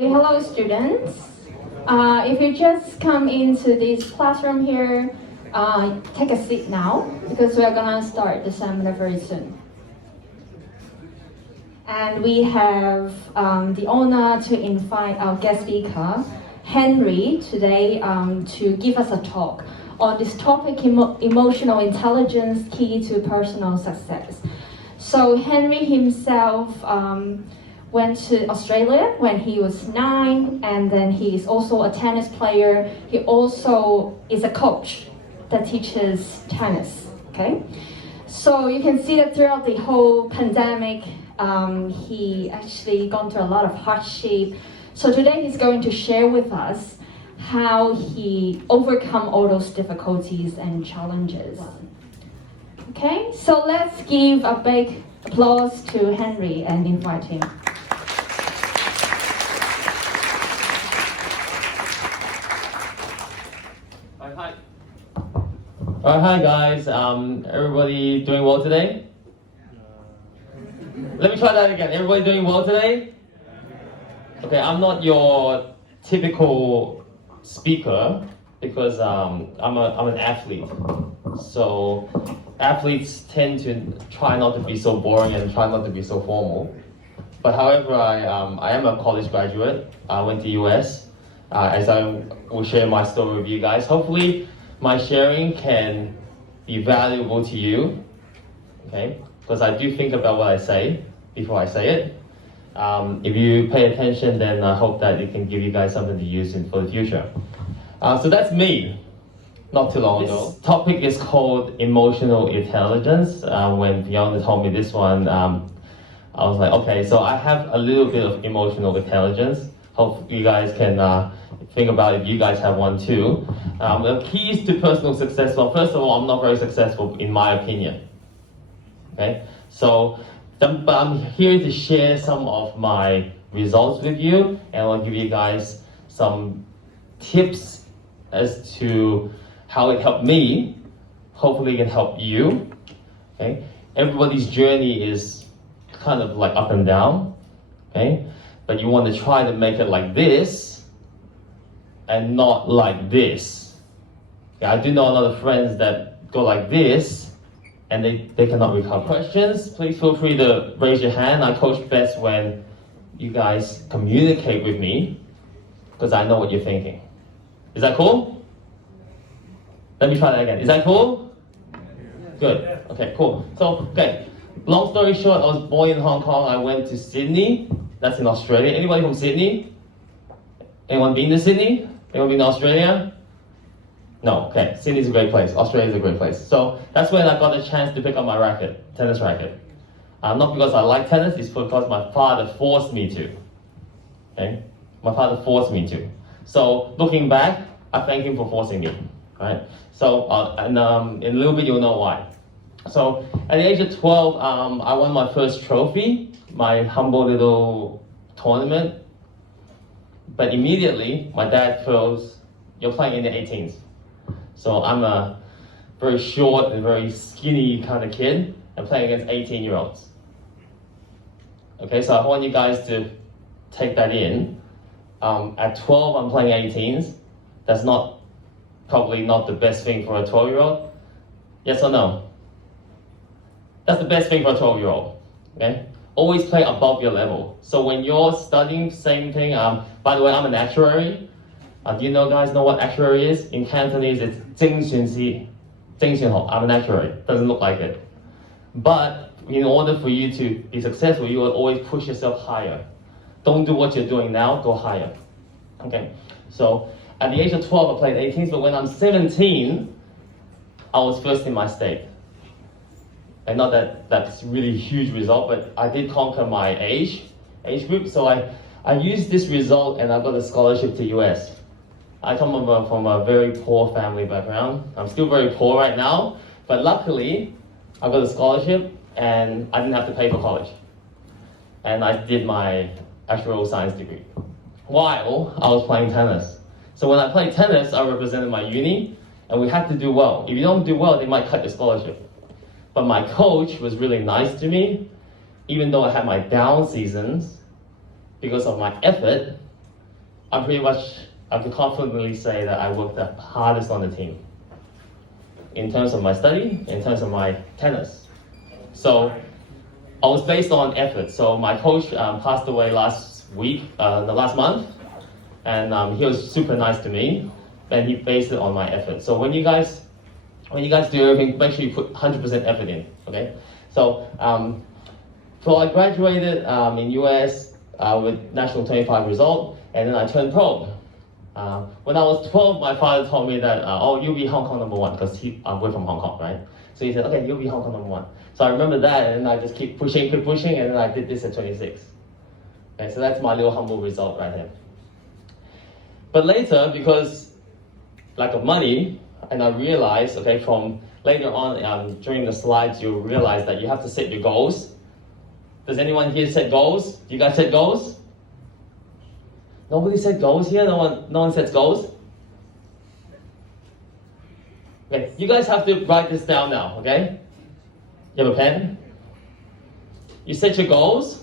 Hello students. If you just come into this classroom here, take a seat now because we are gonna start the seminar very soon. And we have the honor to invite our guest speaker, Henry, today to give us a talk on this topic, emotional intelligence, key to personal success. So Henry himself went to Australia when he was 9, and then he is also a tennis player. He also is a coach that teaches tennis, okay? So you can see that throughout the whole pandemic, he actually gone through a lot of hardship. So today he's going to share with us how he overcome all those difficulties and challenges. Okay, so let's give a big applause to Henry and invite him. Hi guys, everybody doing well today? Let me try that again. Everybody doing well today? Okay, I'm not your typical speaker because I'm an athlete. So athletes tend to try not to be so boring and try not to be so formal. But however, I am a college graduate. I went to US. As I will share my story with you guys. Hopefully my sharing can be valuable to you, okay? Because I do think about what I say before I say it. If you pay attention, then I hope that it can give you guys something to use for the future. So that's me, not too long ago. This topic is called emotional intelligence. When Fiona told me this one, I was like, okay, so I have a little bit of emotional intelligence. Hope you guys can think about if you guys have one too. The keys to personal success. Well, first of all, I'm not very successful in my opinion. Okay, so but I'm here to share some of my results with you, and I'll give you guys some tips as to how it helped me. Hopefully, it can help you. Okay, everybody's journey is kind of like up and down. Okay, but you want to try to make it like this and not like this. Yeah, I do know a lot of friends that go like this and they cannot recover. Questions, please feel free to raise your hand. I coach best when you guys communicate with me because I know what you're thinking. Is that cool? Let me try that again. Is that cool? Good. Okay, cool. So, okay, long story short, I was born in Hong Kong. I went to Sydney. That's in Australia. Anybody from Sydney? Anyone been to Sydney? Anyone been to Australia? No, okay. Sydney's a great place. Australia's a great place. So that's when I got a chance to pick up my racket, tennis racket. Not because I like tennis, it's because my father forced me to. Okay? My father forced me to. So looking back, I thank him for forcing me. Right? So, in a little bit you'll know why. So at the age of 12, I won my first trophy, my humble little tournament. But immediately, my dad feels, you're playing in the 18s. So I'm a very short and very skinny kind of kid and playing against 18-year-olds. Okay, so I want you guys to take that in. At 12, I'm playing 18s. That's probably not the best thing for a 12-year-old. Yes or no? That's the best thing for a 12-year-old. Okay? Always play above your level. So when you're studying, same thing. By the way, I'm an actuary. Do you guys know what actuary is? In Cantonese, it's 精算師, 精算學. I'm an actuary. Doesn't look like it. But in order for you to be successful, you will always push yourself higher. Don't do what you're doing now, go higher. Okay. So at the age of 12, I played 18s, but when I'm 17, I was first in my state. And not that that's really a huge result, but I did conquer my age group. So I used this result and I got a scholarship to US. I come from a very poor family background. I'm still very poor right now, but luckily I got a scholarship and I didn't have to pay for college. And I did my actuarial science degree while I was playing tennis. So when I played tennis, I represented my uni and we had to do well. If you don't do well, they might cut your scholarship. But my coach was really nice to me, even though I had my down seasons, because of my effort, I could confidently say that I worked the hardest on the team. In terms of my study, in terms of my tennis. So I was based on effort. So my coach passed away last month, and he was super nice to me, and he based it on my effort. So when you guys do everything, make sure you put 100% effort in. Okay. So I graduated in US with national 25 result, and then I turned pro. When I was 12, my father told me that, you'll be Hong Kong #1, because we're from Hong Kong, right? So he said, okay, you'll be Hong Kong #1. So I remember that, and I just keep pushing, and then I did this at 26. Okay, so that's my little humble result right here. But later, because lack of money, and I realized, okay, from later on during the slides, you'll realize that you have to set your goals. Does anyone here set goals? Do you guys set goals? Nobody set goals here? No one sets goals? Okay, you guys have to write this down now, okay? You have a pen? You set your goals.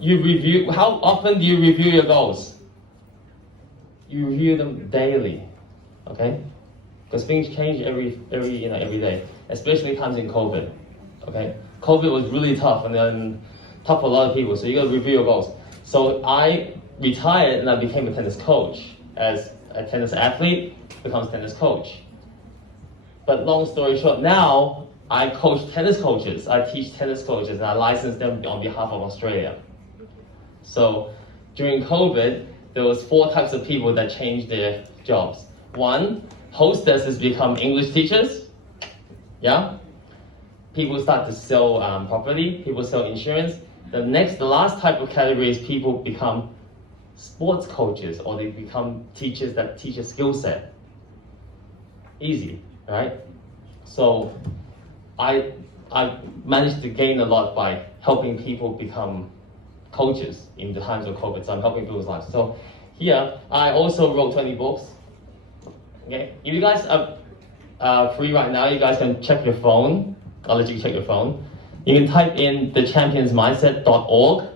You review, how often do you review your goals? You review them daily, okay? Because things change every day, especially times in COVID, okay? COVID was really tough, and then tough for a lot of people, so you gotta review your goals. So I retired and I became a tennis coach. As a tennis athlete becomes tennis coach. But long story short, now I coach tennis coaches. I teach tennis coaches and I license them on behalf of Australia. So during COVID, there was 4 types of people that changed their jobs. 1, hostesses become English teachers. Yeah? People start to sell property, people sell insurance. The last type of category is people become sports coaches, or they become teachers that teach a skill set. Easy, right? So I managed to gain a lot by helping people become coaches in the times of COVID. So I'm helping people's lives. So here, I also wrote 20 books. Okay, if you guys are free right now, you guys can check your phone. I'll let you check your phone. You can type in thechampionsmindset.org.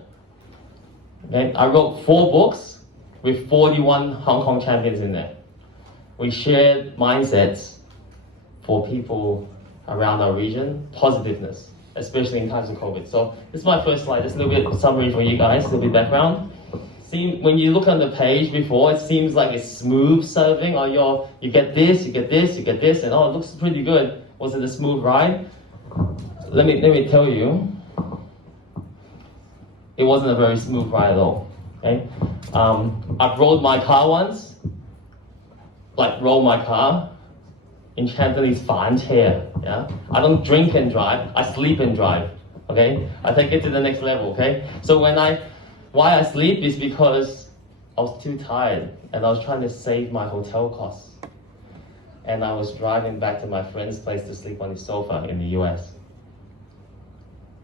Okay, I wrote 4 books with 41 Hong Kong champions in there. We shared mindsets for people around our region, positiveness, especially in times of COVID. So this is my first slide, just a little bit of summary for you guys, a little bit background. When you look on the page before, it seems like it's smooth sailing, or you get this, you get this, you get this, and it looks pretty good. Was it a smooth ride? Let me tell you, it wasn't a very smooth ride at all. Okay, I've rolled my car once, roll my car. In Cantonese, 反車, yeah. I don't drink and drive. I sleep and drive. Okay, I take it to the next level. Okay, so why I sleep is because I was too tired and I was trying to save my hotel costs, and I was driving back to my friend's place to sleep on his sofa in the US.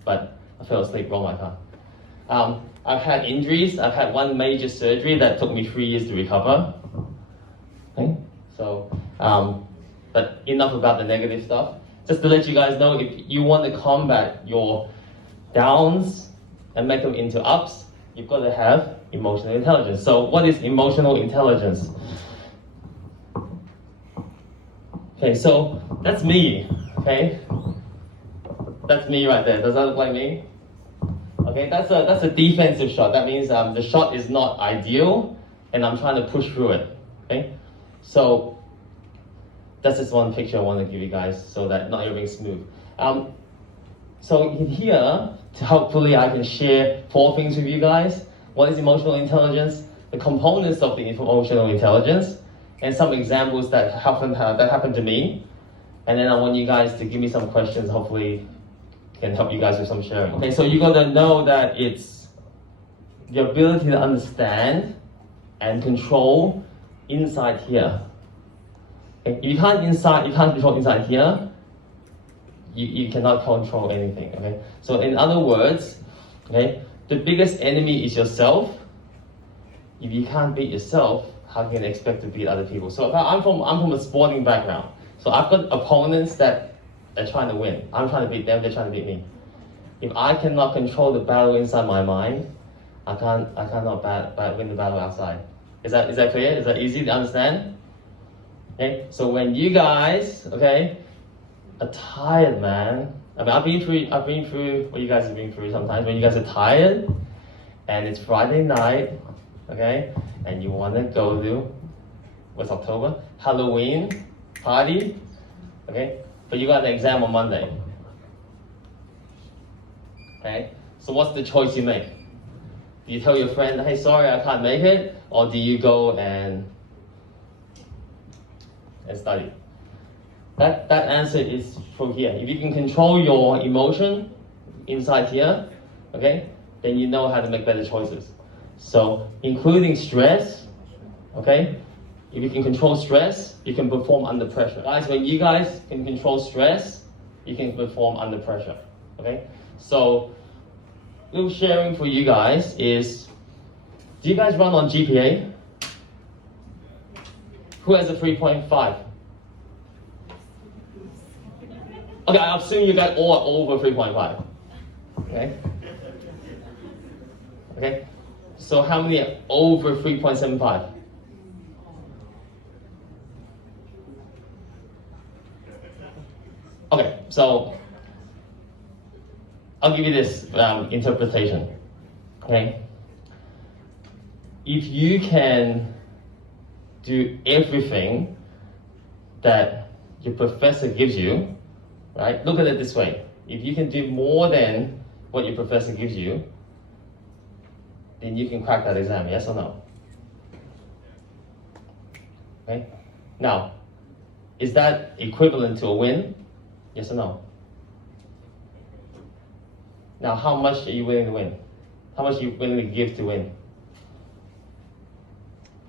But I fell asleep, rolled my car. I've had injuries. I've had 1 major surgery that took me 3 years to recover. Okay? So, but enough about the negative stuff. Just to let you guys know, if you want to combat your downs and make them into ups, you've got to have emotional intelligence. So what is emotional intelligence? Okay, so that's me, okay? That's me right there. Does that look like me? Okay, that's a defensive shot. That means the shot is not ideal, and I'm trying to push through it. Okay, so that's just one picture I want to give you guys, so that not everything's smooth. So in here, hopefully I can share 4 things with you guys. What is emotional intelligence? The components of the emotional intelligence, and some examples that happened to me. And then I want you guys to give me some questions. Hopefully, can help you guys with some sharing. Okay, so you gotta know that it's the ability to understand and control inside here. Okay? If you can't control inside here, you cannot control anything. Okay, so in other words, okay, the biggest enemy is yourself. If you can't beat yourself, how can you expect to beat other people? So I'm from a sporting background, so I've got opponents that they're trying to win. I'm trying to beat them, they're trying to beat me. If I cannot control the battle inside my mind, I cannot win the battle outside. Is that clear? Is that easy to understand? Okay, so when you guys, okay, are tired, man. I mean, I've been through what you guys have been through sometimes. When you guys are tired, and it's Friday night, okay, and you want to go to what's October Halloween party, okay, but you got an exam on Monday. Okay, so what's the choice you make? Do you tell your friend, hey, sorry, I can't make it, or do you go and study? That answer is from here. If you can control your emotion inside here, okay, then you know how to make better choices. So, including stress, okay, if you can control stress, you can perform under pressure. Guys, when you guys can control stress, you can perform under pressure, okay? So, little sharing for you guys is, do you guys run on GPA? Who has a 3.5? Okay, I assume you got all over 3.5. Okay? Okay? So how many are over 3.75? Okay, so I'll give you this interpretation. Okay? If you can do everything that your professor gives you, right? Look at it this way. If you can do more than what your professor gives you, then you can crack that exam, yes or no? Okay? Now, is that equivalent to a win? Yes or no? Now, how much are you willing to win? How much are you willing to give to win?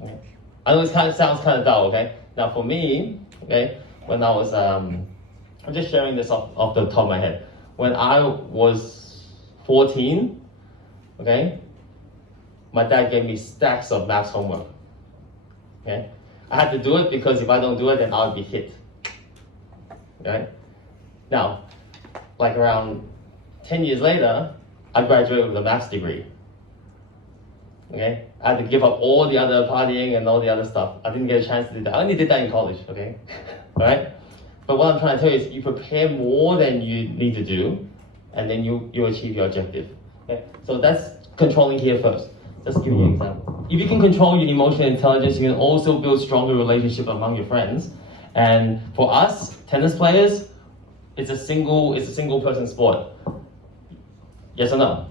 Okay. I know this sounds kind of dull, okay? Now, for me, okay, when I was, I'm just sharing this off the top of my head. When I was 14, okay, my dad gave me stacks of maths homework. Okay, I had to do it because if I don't do it, then I'll be hit. Okay, now, like around 10 years later, I graduated with a maths degree. Okay, I had to give up all the other partying and all the other stuff. I didn't get a chance to do that. I only did that in college. Okay, all right. But what I'm trying to tell you is you prepare more than you need to do, and then you achieve your objective. Okay? So that's controlling here first. Just give you an example. If you can control your emotional intelligence, you can also build stronger relationship among your friends. And for us, tennis players, it's a single person sport. Yes or no?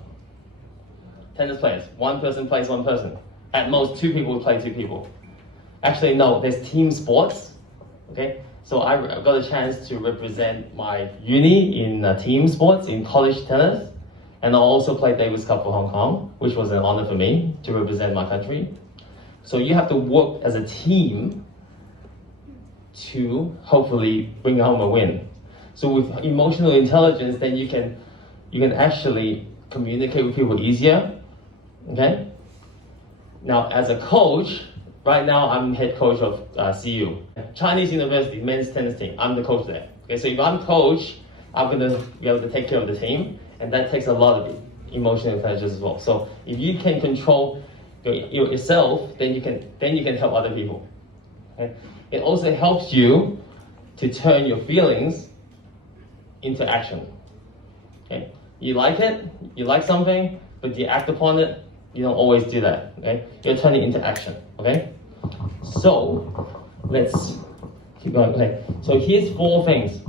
Tennis players, one person plays one person. At most, two people play two people. Actually, no, there's team sports. Okay? So I got a chance to represent my uni in team sports in college tennis, and I also played Davis Cup for Hong Kong, which was an honor for me to represent my country. So you have to work as a team to hopefully bring home a win. So with emotional intelligence, then you can actually communicate with people easier. Okay. Now as a coach. Right now, I'm head coach of CU, Chinese University men's tennis team. I'm the coach there. Okay, so if I'm coach, I'm gonna be able to take care of the team, and that takes a lot of emotional intelligence as well. So if you can control yourself, then you can help other people. Okay? It also helps you to turn your feelings into action. Okay, you like it, you like something, but you act upon it. You don't always do that. Okay, you're turning it into action. Okay. So let's keep going. Okay, so here's 4 things.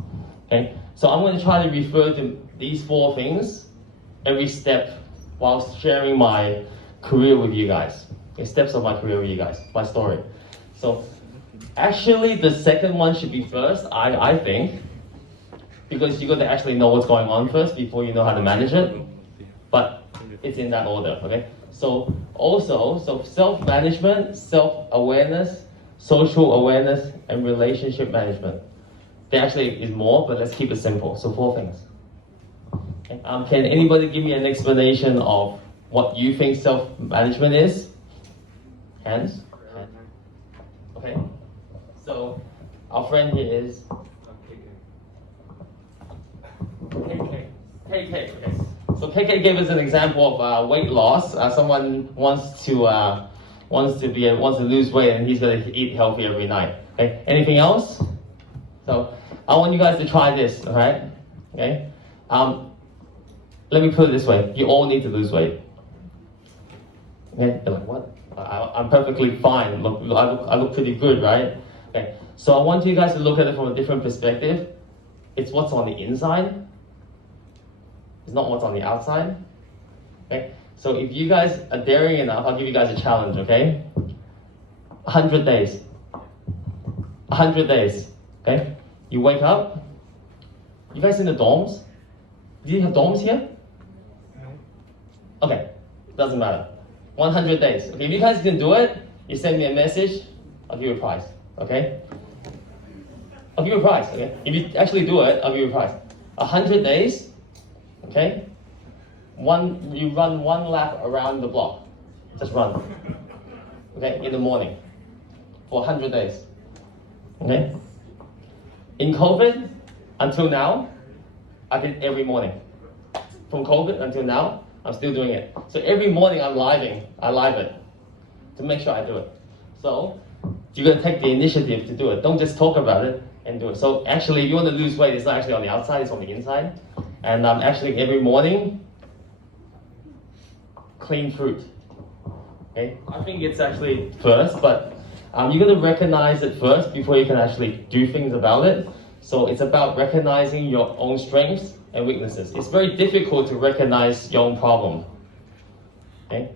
Okay, so I'm going to try to refer to these 4 things every step while sharing my career with you guys. Okay, steps of my career with you guys, my story. So actually, the second one should be first, I think, because you got to actually know what's going on first before you know how to manage it. But it's in that order. Okay. So self-management, self-awareness, social awareness, and relationship management. There actually is more, but let's keep it simple. So 4 things. Okay. Can anybody give me an explanation of what you think self-management is? Hands? Okay. So our friend here is KK. KK, yes. So KK gave us an example of weight loss. Someone wants to lose weight and he's going to eat healthy every night. Okay. Anything else? So I want you guys to try this. All right. Okay. Let me put it this way: you all need to lose weight. Okay. They're like, what? I'm perfectly fine. I look pretty good, right? Okay. So I want you guys to look at it from a different perspective. It's what's on the inside. It's not what's on the outside. Okay. So if you guys are daring enough, I'll give you guys a challenge. Okay. 100 days. 100 days. Okay. You wake up. You guys in the dorms? Do you have dorms here? Okay. Doesn't matter. 100 days. Okay, if you guys can do it, you send me a message, I'll give you a prize. Okay? I'll give you a prize, okay? If you actually do it, I'll give you a prize. 100 days, okay? You run one lap around the block. Just run. Okay, in the morning. For 100 days. Okay? In COVID, until now, I did every morning. From COVID until now, I'm still doing it. So every morning I live it to make sure I do it. So you're going to take the initiative to do it. Don't just talk about it and do it. So actually, if you want to lose weight, it's not actually on the outside, it's on the inside. And actually every morning, clean fruit. Okay? I think it's actually first, but you're going to recognize it first before you can actually do things about it. So it's about recognizing your own strengths and weaknesses. It's very difficult to recognize your own problem. Okay?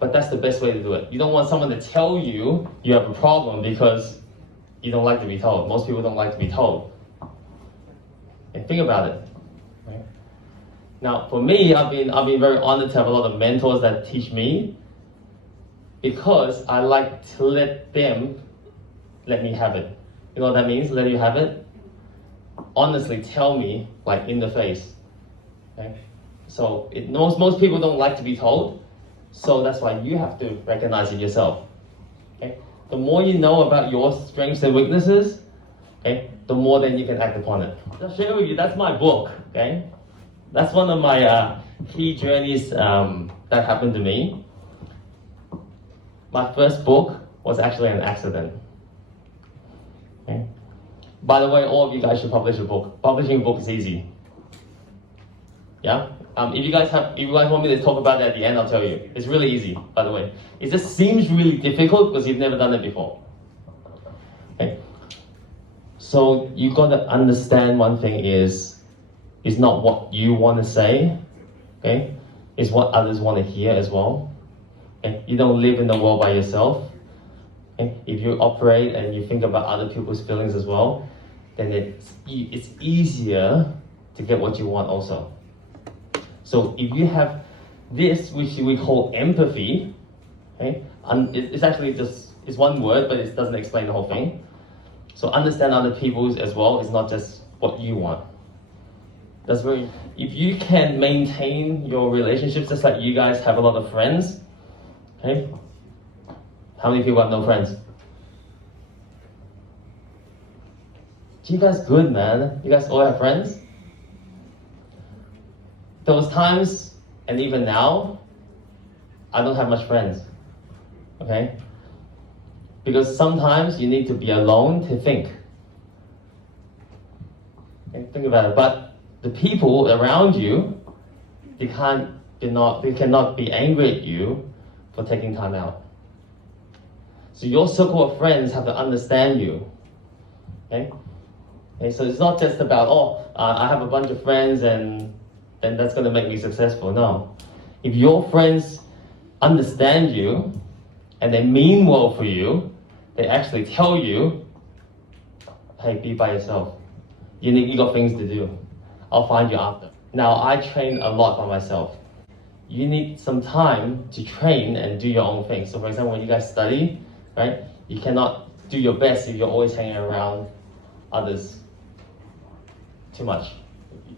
But that's the best way to do it. You don't want someone to tell you you have a problem because you don't like to be told. Most people don't like to be told. Okay? Think about it. Okay? Now, for me, I've been very honored to have a lot of mentors that teach me because I like to let them let me have it. You know what that means? Let you have it? Honestly, tell me, like in the face. Okay? So most people don't like to be told, so that's why you have to recognize it yourself. Okay? The more you know about your strengths and weaknesses, okay, the more then you can act upon it. I'll share with you, that's my book. Okay? That's one of my key journeys that happened to me. My first book was actually an accident. Okay? By the way, all of you guys should publish a book. Publishing a book is easy. Yeah? If you guys want me to talk about that at the end, I'll tell you. It's really easy, by the way. It just seems really difficult because you've never done it before. Okay? So you got to understand one thing is not what you want to say, okay? It's what others want to hear as well. Okay? You don't live in the world by yourself. Okay? If you operate and you think about other people's feelings as well, then it's easier to get what you want also. So if you have this, which we call empathy, okay? It's actually it's one word, but it doesn't explain the whole thing. So understand other people's as well. It's not just what you want. That's very. If you can maintain your relationships, just like you guys have a lot of friends, okay? How many people have no friends? You guys good, man. You guys all have friends? Those times, and even now, I don't have much friends. Okay? Because sometimes you need to be alone to think. Okay? Think about it. But the people around you, they cannot be angry at you for taking time out. So your circle of friends have to understand you. Okay? Okay, so it's not just about, I have a bunch of friends and then that's going to make me successful. No. If your friends understand you and they mean well for you, they actually tell you, hey, be by yourself. You got things to do. I'll find you after. Now, I train a lot by myself. You need some time to train and do your own thing. So for example, when you guys study, right, you cannot do your best if you're always hanging around others too much.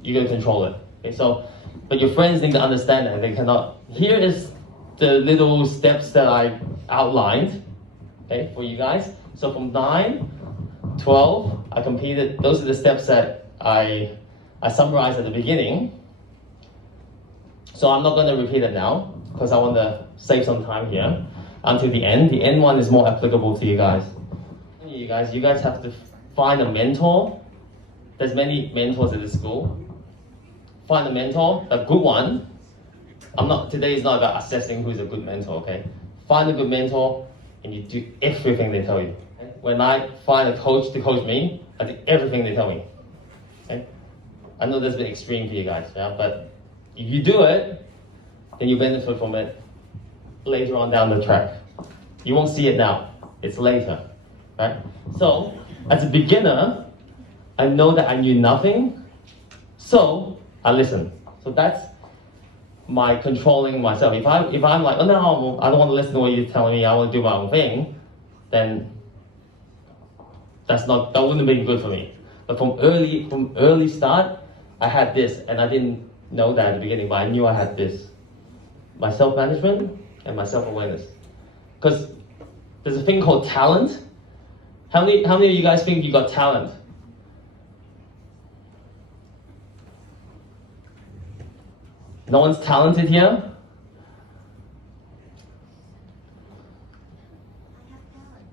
You gotta control it. Okay, so, but your friends need to understand that they cannot. Here is the little steps that I outlined, okay, for you guys. So from 9, 12, I completed. Those are the steps that I summarized at the beginning. So I'm not going to repeat it now because I want to save some time here until the end. The end one is more applicable to you guys. You guys have to find a mentor. There's many mentors at this school. Find a mentor, a good one. Today is not about assessing who's a good mentor, okay? Find a good mentor and you do everything they tell you. Okay? When I find a coach to coach me, I do everything they tell me. Okay? I know that's a bit extreme for you guys, yeah? But if you do it, then you benefit from it later on down the track. You won't see it now, it's later, right? So, as a beginner, I know that I knew nothing, so I listen. So that's my controlling myself. If I'm like, oh no, I don't want to listen to what you're telling me, I want to do my own thing, then that wouldn't have been good for me. But from early start, I had this, and I didn't know that at the beginning, but I knew I had this. My self-management and my self-awareness. Because there's a thing called talent. How many of you guys think you got talent? No one's talented here?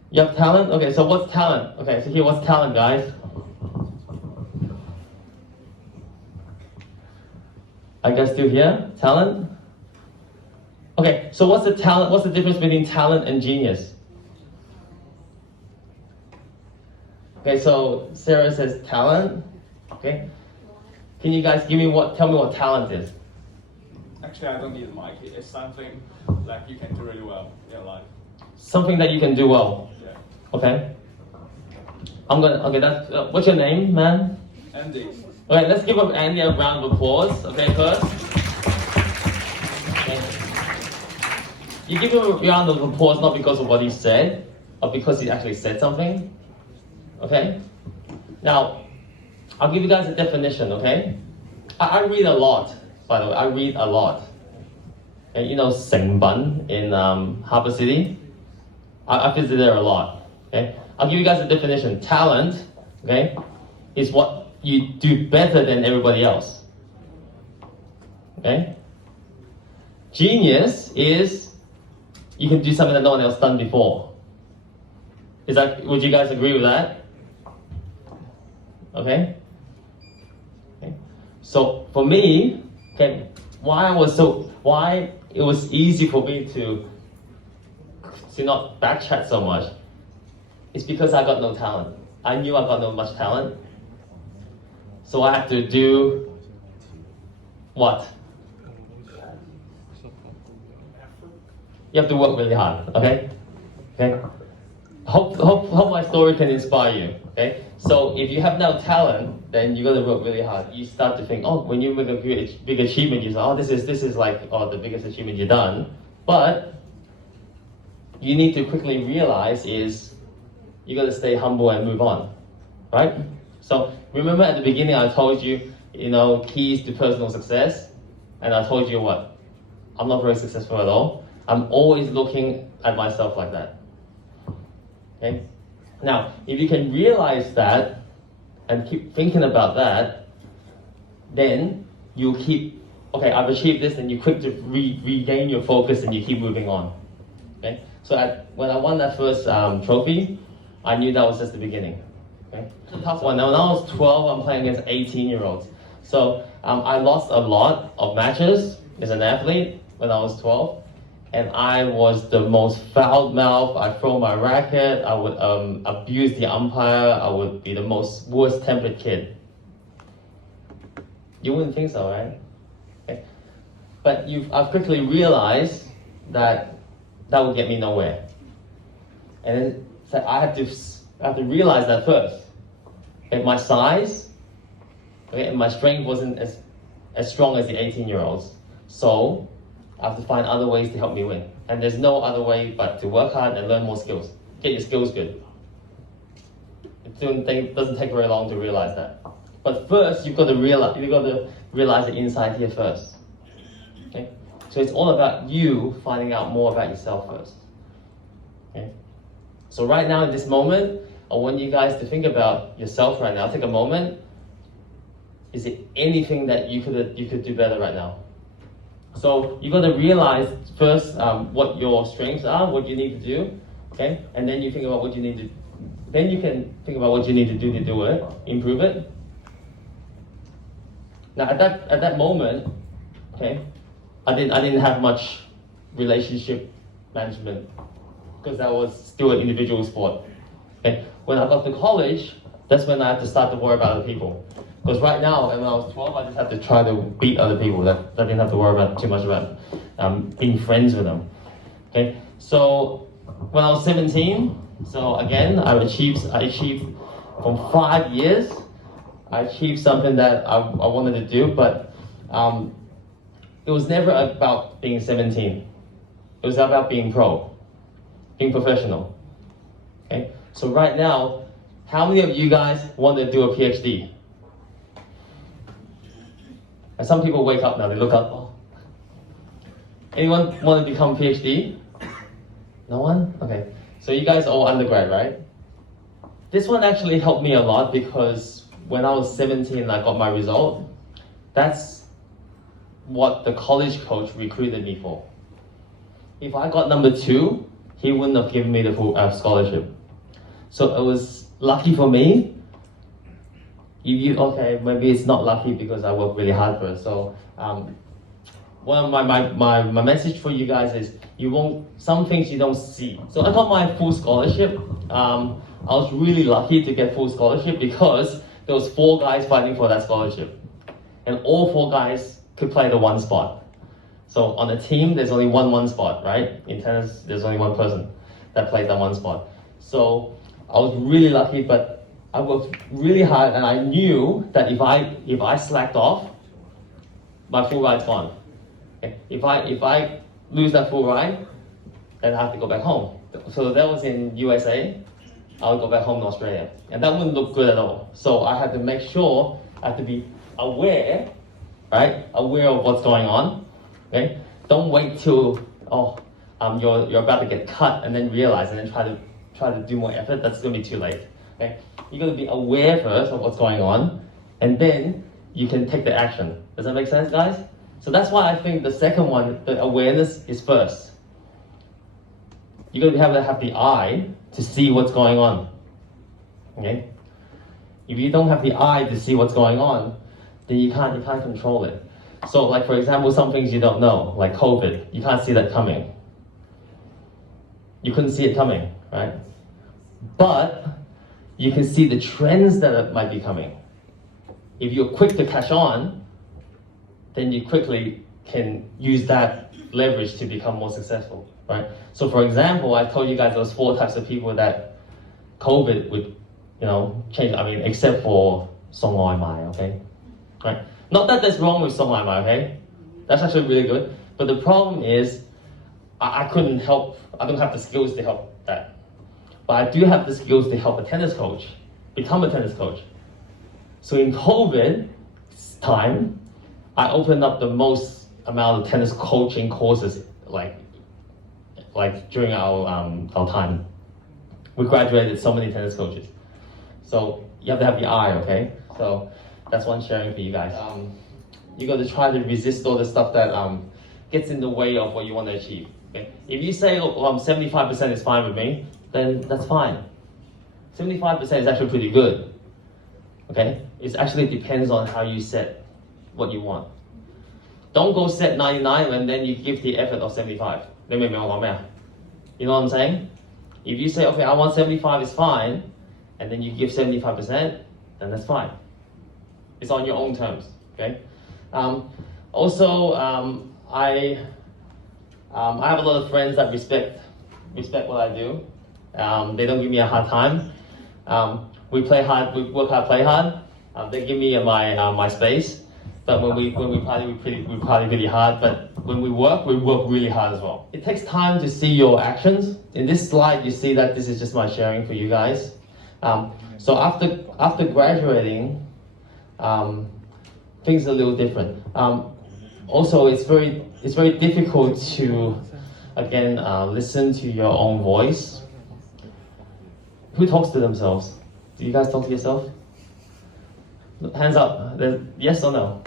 You have talent? Okay, so what's talent? Okay, so here, what's talent, guys? Are you guys still here? Talent? Okay, so what's the talent? What's the difference between talent and genius? Okay, so Sarah says talent. Okay, can you guys tell me what talent is? Actually, I don't need a mic. It's something like you can do really well in your life. Something that you can do well. Yeah. Okay. That's what's your name, man? Andy. Okay, let's give Andy a round of applause. Okay, first. Okay. You give him a round of applause not because of what he said, but because he actually said something. Okay. Now, I'll give you guys a definition. Okay. I read a lot. By the way, I read a lot. Okay, you know Sing Bun in Harbour City? I visit there a lot. Okay? I'll give you guys a definition. Talent, okay, is what you do better than everybody else. Okay? Genius is you can do something that no one else done before. Would you guys agree with that? Okay? Okay. So for me, okay, why it was easy for me to not backtrack so much is because I got no talent. I knew I got no much talent. So I had to do what? You have to work really hard, okay? Okay? Hope my story can inspire you, okay? So if you have no talent, then you gotta work really hard. You start to think, oh, when you make a big achievement, you say, oh, this is like the biggest achievement you've done. But you need to quickly realize is you gotta stay humble and move on, right? So remember at the beginning I told you, keys to personal success, and I told you what? I'm not very successful at all. I'm always looking at myself like that. Okay? Now, if you can realize that and keep thinking about that, then you'll keep, okay, I've achieved this, and you quick to regain your focus and you keep moving on. Okay? So when I won that first trophy, I knew that was just the beginning. Okay? It's a tough one. Now, when I was 12, I'm playing against 18-year-olds. So I lost a lot of matches as an athlete when I was 12. And I was the most foul-mouthed. I throw my racket. I would abuse the umpire. I would be the most worst-tempered kid. You wouldn't think so, right? Okay. But I've quickly realized that would get me nowhere. And then so I have to realize that first. Okay, my size, okay, and my strength wasn't as strong as the 18-year-olds. So I have to find other ways to help me win. And there's no other way but to work hard and learn more skills. Get your skills good. It doesn't take very long to realize that. But first, you've got to realize the inside here first. Okay? So it's all about you finding out more about yourself first. Okay? So right now, in this moment, I want you guys to think about yourself right now. Take a moment. Is there anything that you could do better right now? So you got to realize first what your strengths are, what you need to do, okay? And then you think about what you need to. Then you can think about what you need to do it, improve it. Now at that moment, okay, I didn't have much relationship management because that was still an individual sport. Okay, when I got to college, that's when I had to start to worry about other people. Because right now, when I was 12, I just had to try to beat other people. That I didn't have to worry about too much about being friends with them. Okay, so when I was 17, so again, I achieved from 5 years, I achieved something that I wanted to do, but it was never about being 17. It was about being pro, being professional. Okay, so right now, how many of you guys want to do a PhD? And some people wake up now, they look up. Oh. Anyone want to become PhD? No one? Okay. So you guys are all undergrad, right? This one actually helped me a lot because when I was 17 and I got my result, that's what the college coach recruited me for. If I got number 2, he wouldn't have given me the full scholarship. So it was lucky for me. Okay, maybe it's not lucky because I worked really hard for it. So one of my message for you guys is some things you don't see. So I got my full scholarship. I was really lucky to get full scholarship because there was 4 guys fighting for that scholarship. And all 4 guys could play the one spot. So on a team, there's only one spot, right? In tennis, there's only one person that plays that one spot. So I was really lucky, but I worked really hard, and I knew that if I slacked off, my full ride's gone. Okay? If I lose that full ride, then I have to go back home. So that was in USA. I would go back home to Australia, and that wouldn't look good at all. So I had to make sure I had to be aware, right? Aware of what's going on. Okay? Don't wait till you're about to get cut and then realize and then try to do more effort. That's gonna be too late. Okay? You gotta be aware first of what's going on, and then you can take the action. Does that make sense, guys? So that's why I think the second one, the awareness, is first. You gotta have the eye to see what's going on. Okay? If you don't have the eye to see what's going on, then you can't control it. So, like for example, some things you don't know, like COVID, you can't see that coming. You couldn't see it coming, right? But you can see the trends that might be coming. If you're quick to catch on, then you quickly can use that leverage to become more successful, right? So for example, I told you guys there was 4 types of people that COVID would, change. I mean, except for Song Ai Mai, okay? Right? Not that there's wrong with Song Ai Mai, okay? That's actually really good. But the problem is, I couldn't help, I don't have the skills to help that. But I do have the skills to help a tennis coach become a tennis coach. So in COVID time, I opened up the most amount of tennis coaching courses like during our time. We graduated so many tennis coaches. So you have to have the eye, okay? So that's one sharing for you guys. You got to try to resist all the stuff that gets in the way of what you want to achieve. Okay? If you say, look, 75% is fine with me, then that's fine. 75% is actually pretty good. Okay? It actually depends on how you set what you want. Don't go set 99 and then you give the effort of 75. You know what I'm saying? If you say, okay, I want 75 is fine, and then you give 75%, then that's fine. It's on your own terms. Okay? Also, I have a lot of friends that respect what I do. They don't give me a hard time. We play hard, we work hard, play hard. They give me my space. But when we party, we party really hard. But when we work really hard as well. It takes time to see your actions. In this slide, you see that this is just my sharing for you guys. So after graduating, things are a little different. Also, it's very difficult to again listen to your own voice. Who talks to themselves? Do you guys talk to yourself? Hands up. Yes or no?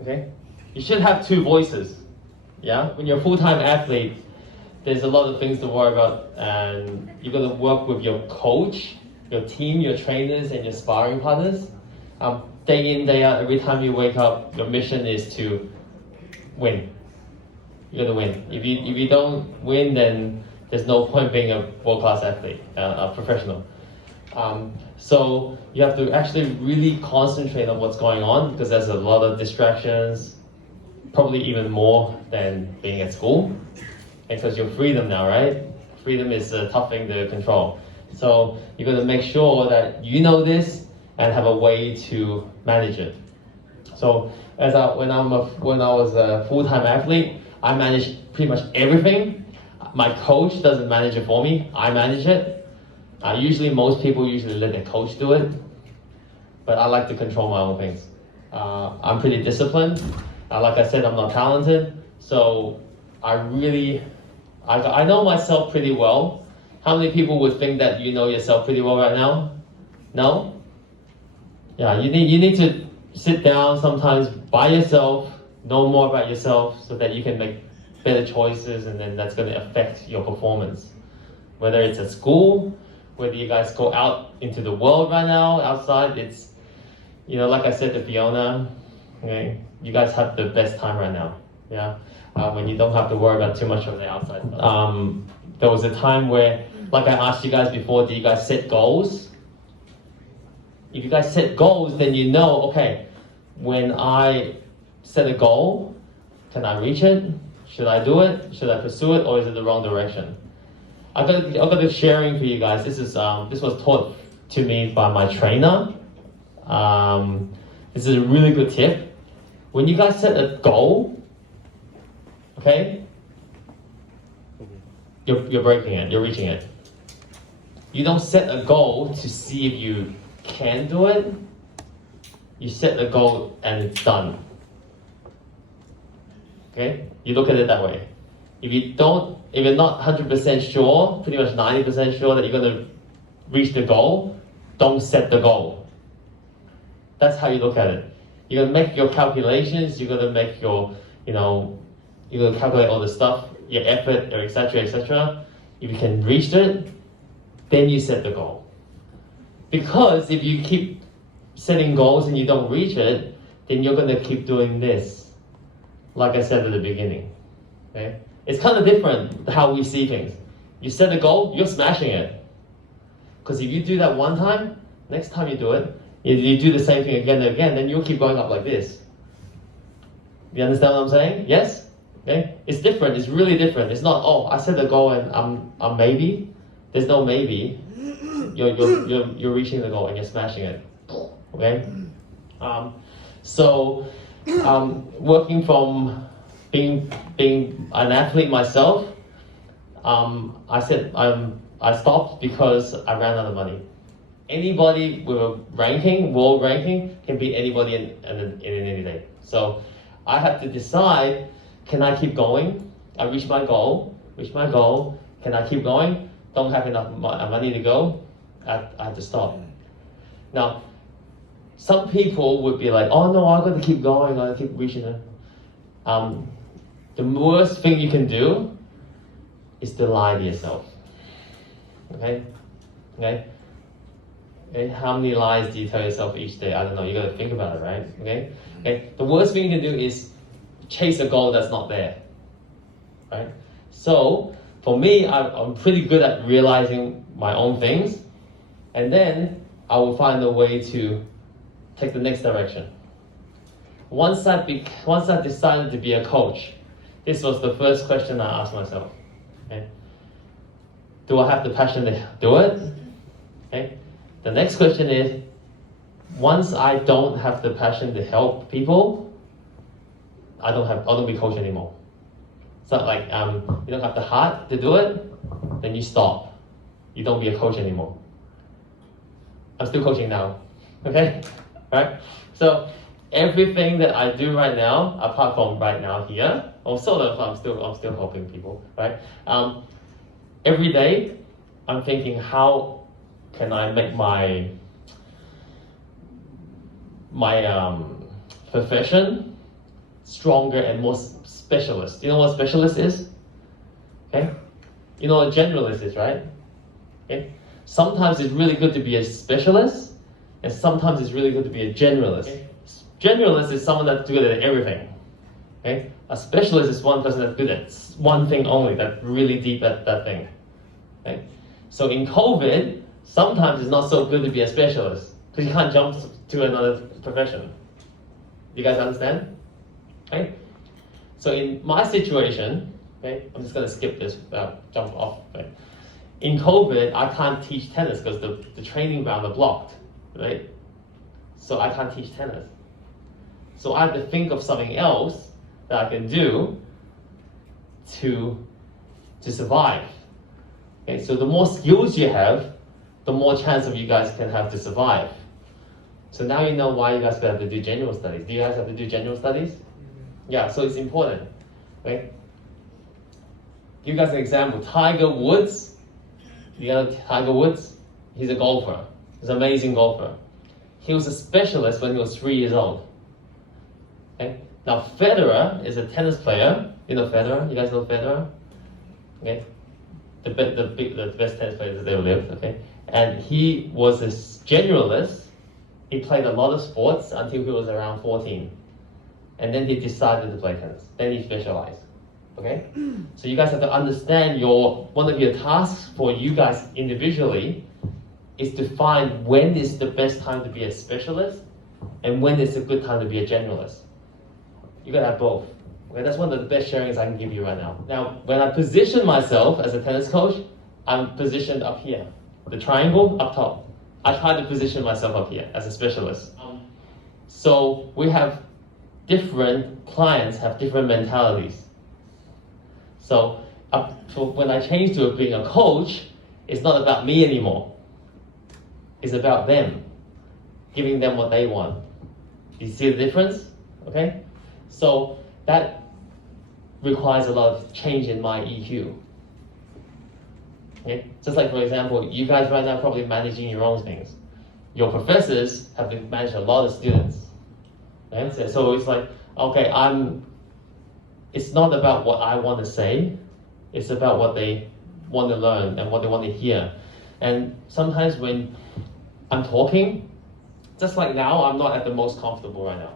Okay. you should have two voices. Yeah, when you're a full-time athlete, there's a lot of things to worry about, and you got to work with your coach, your team, your trainers, and your sparring partners. Day in, day out, every time you wake up, your mission is to win. You got to win. If you don't win, then there's no point being a world-class athlete, a professional. So you have to actually really concentrate on what's going on, because there's a lot of distractions, probably even more than being at school. Because your freedom now, right? Freedom is a tough thing to control. So you got to make sure that you know this and have a way to manage it. So when I was a full-time athlete, I managed pretty much everything. My coach doesn't manage it for me. I manage it. Most people let their coach do it, but I like to control my own things. I'm pretty disciplined. Like I said, I'm not talented, so I know myself pretty well. How many people would think that you know yourself pretty well right now? No? Yeah, you need to sit down sometimes by yourself, know more about yourself, so that you can make better choices, and then that's going to affect your performance. Whether it's at school, whether you guys go out into the world right now, outside, it's, like I said to Fiona, okay, you guys have the best time right now, yeah? When you don't have to worry about too much on the outside. There was a time where, like I asked you guys before, do you guys set goals? If you guys set goals, then you know, okay, when I set a goal, can I reach it? Should I do it? Should I pursue it, or is it the wrong direction? I've got this sharing for you guys. This was taught to me by my trainer. This is a really good tip. When you guys set a goal, okay, you're breaking it, you're reaching it. You don't set a goal to see if you can do it. You set the goal and it's done. Okay? You look at it that way. If you're not 100% sure, pretty much 90% sure that you're going to reach the goal, don't set the goal. That's how you look at it. You got to make your calculations, you got to make your, you got to calculate all the stuff, your effort, etc., etc. If you can reach it, then you set the goal. Because if you keep setting goals and you don't reach it, then you're going to keep doing this. Like I said at the beginning. Okay? It's kind of different how we see things. You set a goal, you're smashing it. Because if you do that one time, next time you do it, you do the same thing again and again, then you'll keep going up like this. You understand what I'm saying? Yes? Okay? It's different. It's really different. It's not, oh, I set a goal and I'm maybe. There's no maybe. You're reaching the goal and you're smashing it. Okay? Working from being an athlete myself, I stopped because I ran out of money. Anybody with a world ranking, can beat anybody in any day. So I had to decide, can I keep going? I reached my goal. Can I keep going? Don't have enough money to go. I had to stop. Now, some people would be like, oh no, I've got to keep going, I keep reaching it. The worst thing you can do is to lie to yourself. Okay? How many lies do you tell yourself each day? I don't know, you gotta think about it, right? Okay? The worst thing you can do is chase a goal that's not there. Right? So, for me, I'm pretty good at realizing my own things, and then I will find a way to take the next direction. Once I decided to be a coach, this was the first question I asked myself. Okay? Do I have the passion to do it? Okay? The next question is, once I don't have the passion to help people, I don't be coach anymore. It's not like you don't have the heart to do it, then you stop. You don't be a coach anymore. I'm still coaching now. Okay? Right? So everything that I do right now, apart from right now here, or sort of, I'm still helping people, right? Every day, I'm thinking, how can I make my profession stronger and more specialist. You know what specialist is? Okay? You know what generalist is, right? Okay? Sometimes it's really good to be a specialist, and sometimes it's really good to be a generalist. Okay? Generalist is someone that's good at everything. Okay? A specialist is one person that's good at one thing only, that's really deep at that thing. Okay? So in COVID, sometimes it's not so good to be a specialist because you can't jump to another profession. You guys understand? Okay? So in my situation, okay, I'm just going to skip this, jump off. Right? In COVID, I can't teach tennis because the training ground are blocked, right? So I can't teach tennis. So I have to think of something else that I can do to survive. Okay, so the more skills you have, the more chance of you guys can have to survive. So now you know why you guys have to do general studies. Do you guys have to do general studies? Yeah, so it's important. Right? Give you guys an example. Tiger Woods. You know Tiger Woods? He's a golfer. He's an amazing golfer. He was a specialist when he was 3 years old. Okay? Now Federer is a tennis player. You know Federer? You guys know Federer? Okay? The best tennis player that ever lived. Okay? And he was a generalist. He played a lot of sports until he was around 14. And then he decided to play tennis. Then he specialized. Okay? So you guys have to understand one of your tasks for you guys individually is to find when is the best time to be a specialist and when is a good time to be a generalist. You gotta have both. Okay? That's one of the best sharings I can give you right now. Now, when I position myself as a tennis coach, I'm positioned up here. The triangle up top. I try to position myself up here as a specialist. So we have different clients have different mentalities. So when I change to being a coach, it's not about me anymore. It's about them, giving them what they want. Do you see the difference? Okay? So that requires a lot of change in my EQ. Okay? Just like, for example, you guys right now are probably managing your own things. Your professors have to manage a lot of students. Okay? So it's like, okay, it's not about what I want to say, it's about what they want to learn and what they want to hear. And sometimes when I'm talking, just like now, I'm not at the most comfortable right now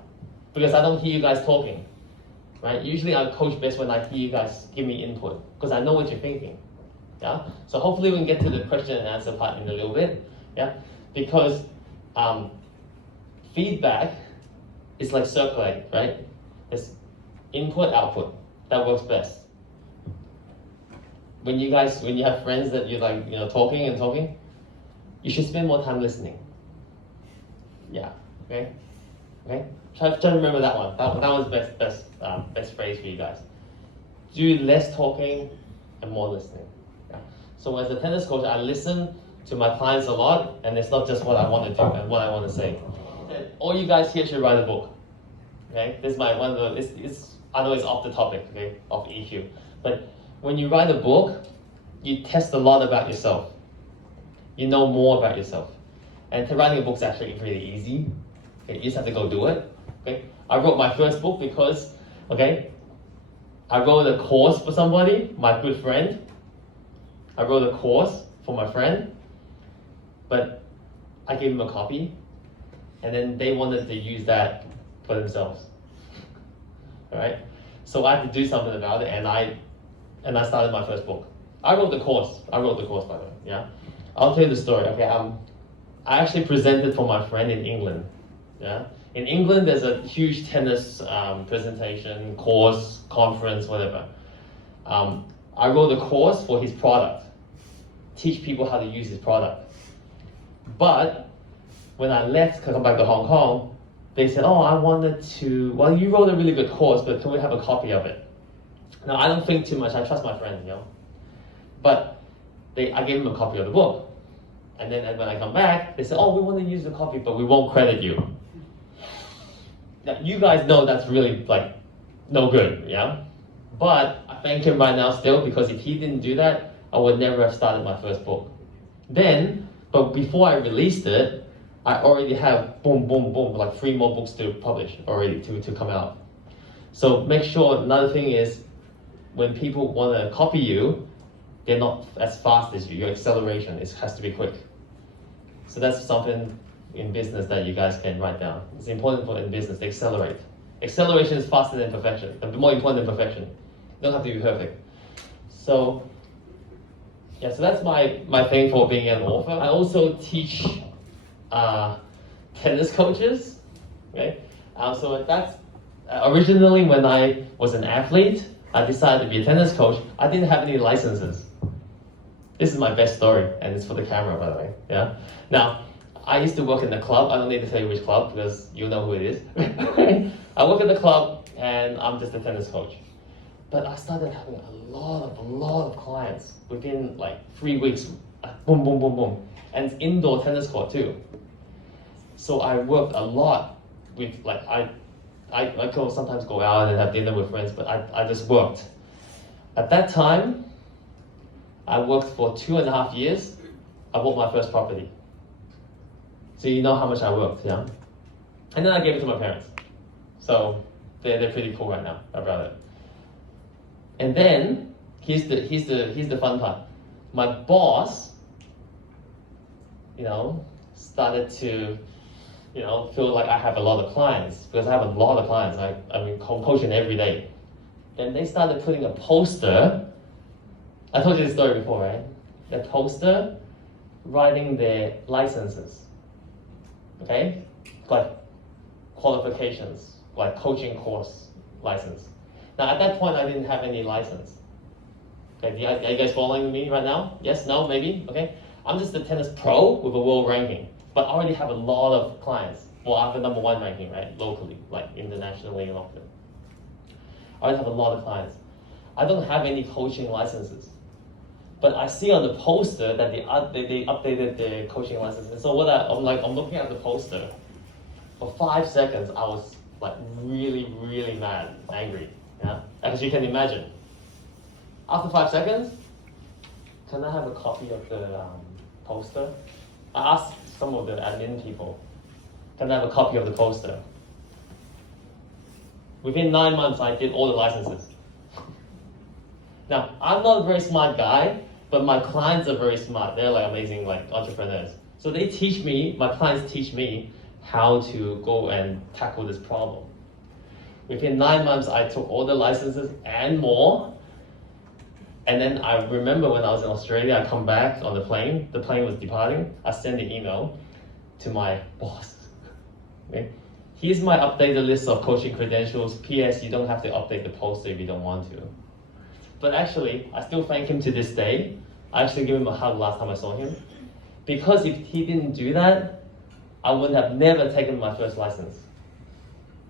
because I don't hear you guys talking. Right? Usually I coach best when I hear you guys give me input because I know what you're thinking. Yeah? So hopefully we can get to the question and answer part in a little bit. Yeah? Because feedback is like circulating, right? It's input, output. That works best. When you have friends that you're like, talking and talking, you should spend more time listening. Yeah. Okay? Okay? Try to remember that one. That was best phrase for you guys. Do less talking and more listening. Yeah. So as a tennis coach, I listen to my clients a lot, and it's not just what I want to do and what I want to say. All you guys here should write a book. Okay, this is I know it's off the topic, okay, of EQ, but when you write a book, you test a lot about yourself. You know more about yourself, and writing a book is actually really easy. Okay, you just have to go do it. Okay, I wrote my first book because, okay, I wrote a course for somebody, my good friend. I wrote a course for my friend, but I gave him a copy, and then they wanted to use that for themselves. All right, so I had to do something about it, and I started my first book. I wrote the course, by the way. Yeah, I'll tell you the story. Okay, I actually presented for my friend in England. Yeah, in England there's a huge tennis presentation, course, conference, whatever. I wrote a course for his product, teach people how to use his product. But when I left to come back to Hong Kong, they said, well, you wrote a really good course, but can we have a copy of it? Now, I don't think too much. I trust my friend, But I gave them a copy of the book. And then when I come back, they said, we want to use the copy, but we won't credit you. Now, you guys know that's really, no good, yeah? But I thank him right now still, because if he didn't do that, I would never have started my first book. But before I released it, I already have boom, 3 more books to publish already to come out. So make sure, another thing is, when people want to copy you, they're not as fast as you. Your acceleration has to be quick. So that's something in business that you guys can write down. It's important for in business to accelerate. Acceleration is faster than perfection, more important than perfection. You don't have to be perfect. So, yeah, so that's my thing for being an author. I also teach tennis coaches, okay? So that's originally when I was an athlete, I decided to be a tennis coach. I didn't have any licenses. This is my best story, and it's for the camera, by the way. Yeah. Now, I used to work in the club. I don't need to tell you which club because you know who it is. I work in the club, and I'm just a tennis coach. But I started having a lot of clients within like 3 weeks. Boom, boom, boom, boom, and it's indoor tennis court too. So I worked a lot with like I could sometimes go out and have dinner with friends, but I just worked. At that time, I worked for 2.5 years. I bought my first property. So you know how much I worked, yeah? And then I gave it to my parents. So they're pretty cool right now about it. And then here's the fun part. My boss, started to, feel like I have a lot of clients because I have a lot of clients. I mean, coaching every day. Then they started putting a poster. I told you this story before, right? The poster writing their licenses. Okay? Like qualifications, like coaching course license. Now at that point I didn't have any license. Okay, are you guys following me right now? Yes, no, maybe? Okay. I'm just a tennis pro with a world ranking, but I already have a lot of clients. Well, I have the #1 ranking, right? Locally, like internationally and often. I already have a lot of clients. I don't have any coaching licenses. But I see on the poster that they updated their coaching license. And so I'm looking at the poster. For 5 seconds, I was like really, really mad, angry. Yeah, as you can imagine. After 5 seconds, can I have a copy of the poster? I asked some of the admin people, can I have a copy of the poster? Within 9 months, I did all the licenses. Now, I'm not a very smart guy, but my clients are very smart. They're like amazing like entrepreneurs. So they teach me, my clients teach me how to go and tackle this problem. Within 9 months, I took all the licenses and more. And then I remember when I was in Australia, I come back on the plane was departing, I sent an email to my boss. Okay? Here's my updated list of coaching credentials. PS, you don't have to update the poster if you don't want to. But actually, I still thank him to this day. I actually gave him a hug last time I saw him. Because if he didn't do that, I would have never taken my first license.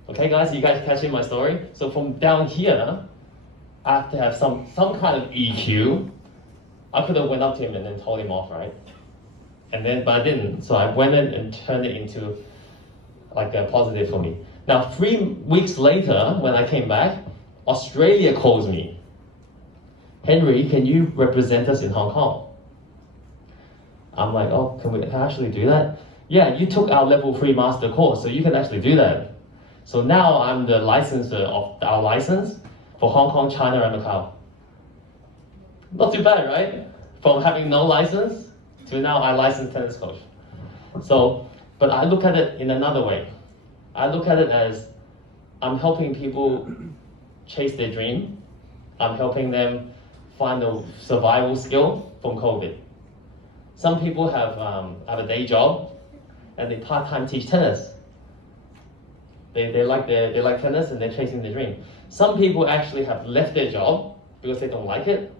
Okay guys, you guys catching my story? So from down here, I have to have some kind of EQ. I could have went up to him and then told him off, right? But I didn't. So I went in and turned it into like a positive for me. Now 3 weeks later, when I came back, Australia calls me. Henry, can you represent us in Hong Kong? I'm like, oh, can I actually do that? Yeah, you took our level 3 master course, so you can actually do that. So now I'm the licensor of our license for Hong Kong, China, and Macau. Not too bad, right? From having no license to now I licensed tennis coach. So, but I look at it in another way. I look at it as I'm helping people chase their dream. I'm helping them find a survival skill from COVID. Some people have a day job and they part-time teach tennis. They like tennis and they're chasing their dream. Some people actually have left their job because they don't like it.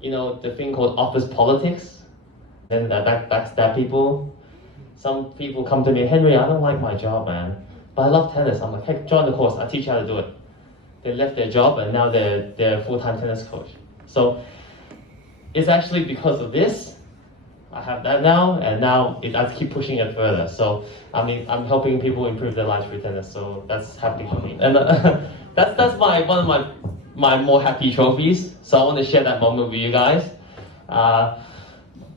You know, the thing called office politics, and backstab people. Some people come to me, Henry, I don't like my job, man, but I love tennis. I'm like, hey, join the course, I'll teach you how to do it. They left their job and now they're a full-time tennis coach. So it's actually because of this, I have that now, and now I keep pushing it further. So I mean, I'm helping people improve their lives through tennis. So that's happy for me, and that's one of my more happy trophies. So I want to share that moment with you guys. I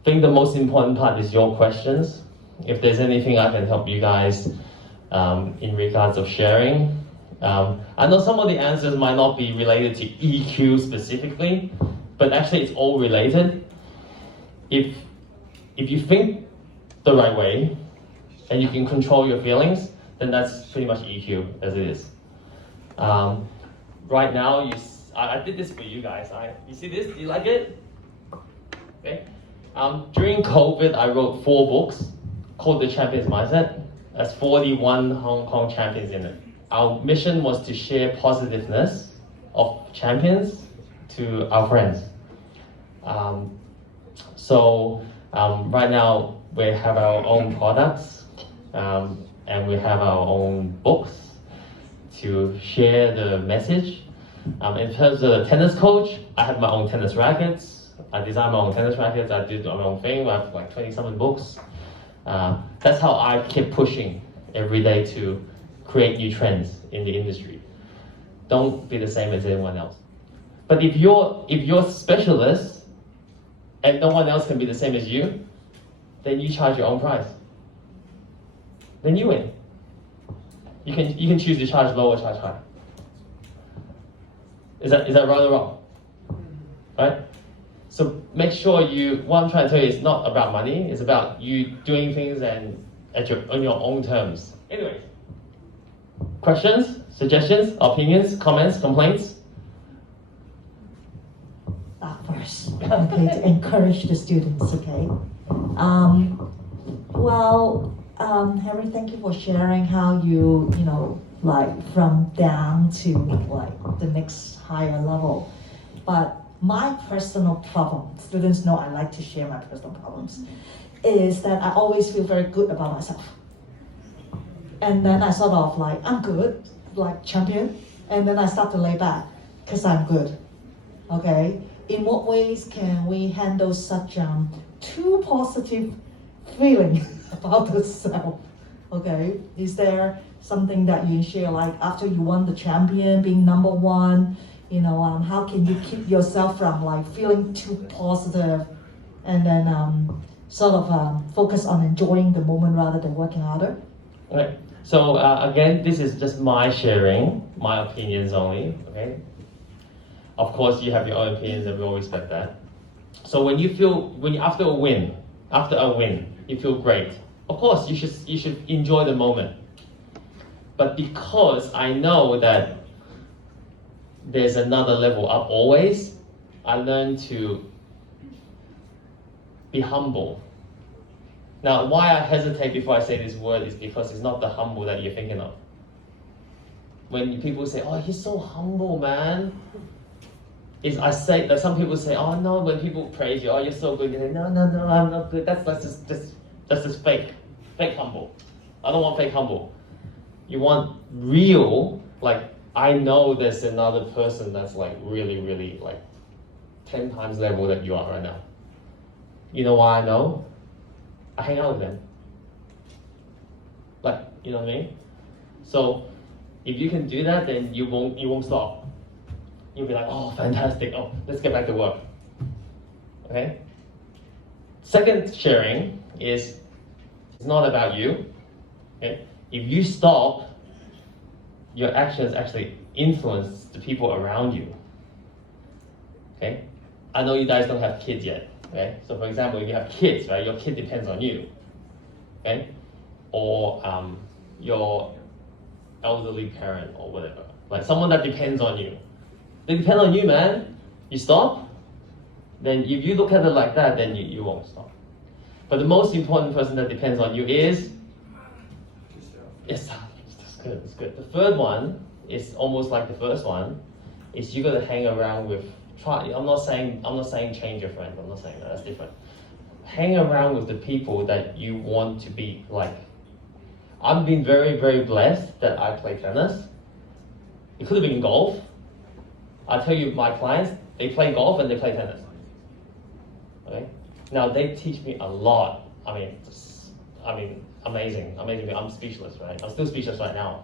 think the most important part is your questions. If there's anything I can help you guys in regards of sharing, I know some of the answers might not be related to EQ specifically, but actually it's all related. If you think the right way and you can control your feelings, then that's pretty much EQ as it is. Right now, I did this for you guys. You see this? Do you like it? Okay. During COVID, I wrote 4 books called The Champion's Mindset. There's 41 Hong Kong champions in it. Our mission was to share positiveness of champions to our friends. Right now we have our own products and we have our own books to share the message. In terms of the tennis coach, I have my own tennis rackets. I design my own tennis rackets. I do my own thing. I have like 20-something books. That's how I keep pushing every day to create new trends in the industry. Don't be the same as anyone else. But if you're specialist and no one else can be the same as you, then you charge your own price. Then you win. You can choose to charge low or charge high. Is that right or wrong? Right? So make sure what I'm trying to tell you is not about money, it's about you doing things and on your own terms. Anyway, questions, suggestions, opinions, comments, complaints? First, okay, to encourage the students, okay? Henry, thank you for sharing how you like from down to like the next higher level. But my personal problem, students know I like to share my personal problems, is that I always feel very good about myself. And then I sort of like, I'm good, like champion, and then I start to lay back because I'm good, okay? In what ways can we handle such too positive feeling about yourself? Okay, is there something that you share, like after you won the champion, being number one, how can you keep yourself from like feeling too positive and then focus on enjoying the moment rather than working harder? Okay. So again, this is just my sharing, my opinions only, okay? Of course, you have your own opinions and we all respect that. So after a win, you feel great. Of course, you should enjoy the moment. But because I know that there's another level up always, I learned to be humble. Now, why I hesitate before I say this word is because it's not the humble that you're thinking of. When people say, "Oh, he's so humble, man," some people say, "Oh no," when people praise you, "Oh, you're so good," you say, "No, I'm not good." That's just fake humble. I don't want fake humble. You want real, like, I know there's another person that's like really, really like 10 times level that you are right now. You know why I know? I hang out with them. Like, you know what I mean? So if you can do that, then you won't stop. You'll be like, "Oh, fantastic. Oh, let's get back to work." Okay? Second sharing is, it's not about you. Okay? If you stop, your actions actually influence the people around you. Okay? I know you guys don't have kids yet. Okay? So for example, if you have kids, right, your kid depends on you. Okay? Or your elderly parent or whatever. Like someone that depends on you. They depend on you, man. You stop, then if you look at it like that, then you won't stop. But the most important person that depends on you is, yes, it's good. The third one is almost like the first one, is you gotta hang around with, I'm not saying change your friends, I'm not saying that, that's different. Hang around with the people that you want to be like. I've been very, very blessed that I play tennis. It could have been golf. I tell you, my clients, they play golf and they play tennis. Okay? Now they teach me a lot. I mean, amazing. I'm speechless, right? I'm still speechless right now.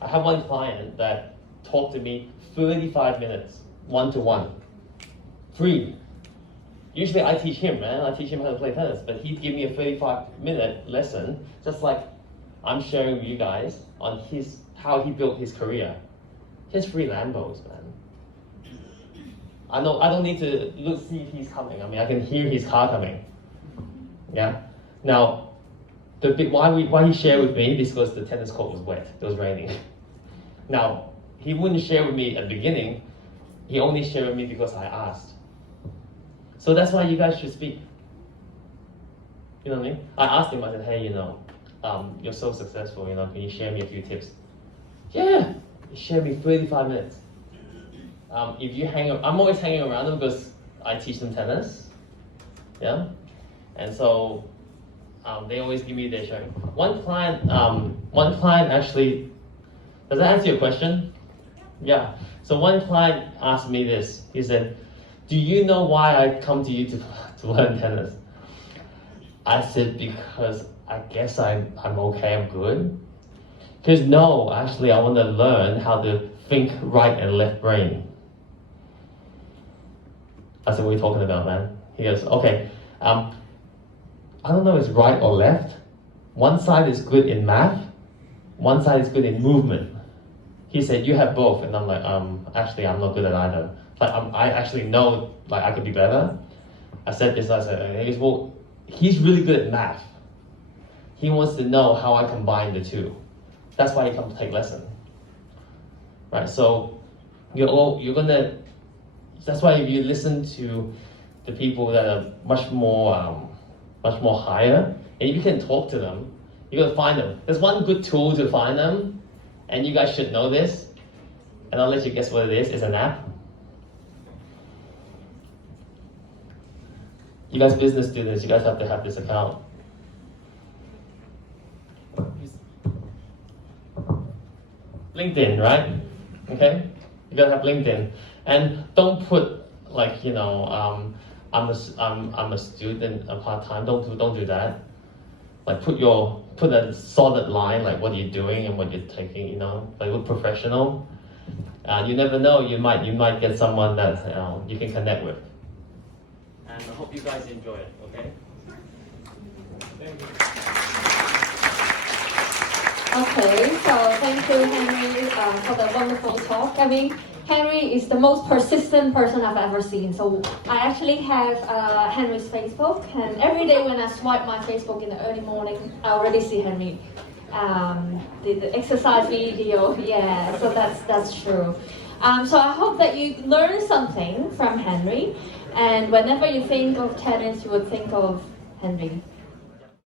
I have one client that talked to me 35 minutes, one-to-one, free. Usually I teach him, man. I teach him how to play tennis, but he'd give me a 35-minute lesson, just like I'm sharing with you guys on how he built his career. He has 3 Lambos, man. I don't need to see if he's coming. I mean, I can hear his car coming. Yeah. Now, why he shared with me is because the tennis court was wet. It was raining. Now, he wouldn't share with me at the beginning. He only shared with me because I asked. So that's why you guys should speak. You know what I mean? I asked him. I said, hey, you're so successful. Can you share me a few tips? Yeah. He shared me 35 minutes. I'm always hanging around them because I teach them tennis. Yeah. And so they always give me their sharing. One client actually, does that answer your question? Yeah. So one client asked me this. He said, do you know why I come to you to learn tennis? I said, because I guess I'm okay, I'm good. Because no, actually I want to learn how to think right and left brain. I said, what are you talking about, man? He goes, okay, I don't know if it's right or left. One side is good in math, one side is good in movement. He said, you have both. And I'm like, actually, I'm not good at either. But I actually know, I could be better. I said this, and he goes, well, he's really good at math. He wants to know how I combine the two. That's why he comes to take lesson. Right, so that's why if you listen to the people that are much more higher, and you can talk to them, you're gonna find them. There's one good tool to find them, and you guys should know this, and I'll let you guess what it is. It's an app. You guys business students, you guys have to have this account. LinkedIn, right? Okay? You gotta have LinkedIn. And don't put I'm a student, a part-time. Don't do that. Put a solid line, like what you're doing and what you're taking, look professional. You never know, you might get someone that you can connect with. And I hope you guys enjoy it, okay? Thank you. Okay, so thank you, Henry, for the wonderful talk. I mean, Henry is the most persistent person I've ever seen. So I actually have Henry's Facebook, and every day when I swipe my Facebook in the early morning, I already see Henry. The exercise video, yeah, so that's true. So I hope that you learn something from Henry, and whenever you think of tennis, you would think of Henry.